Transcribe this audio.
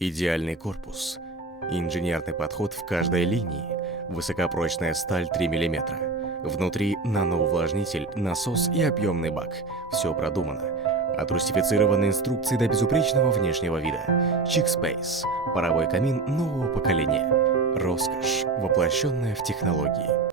Идеальный корпус. Инженерный подход в каждой линии. Высокопрочная сталь 3 мм. Внутри наноувлажнитель, насос и объемный бак. Все продумано. От русифицированной инструкции до безупречного внешнего вида. Chickspace. Паровой камин нового поколения. Роскошь, воплощенная в технологии.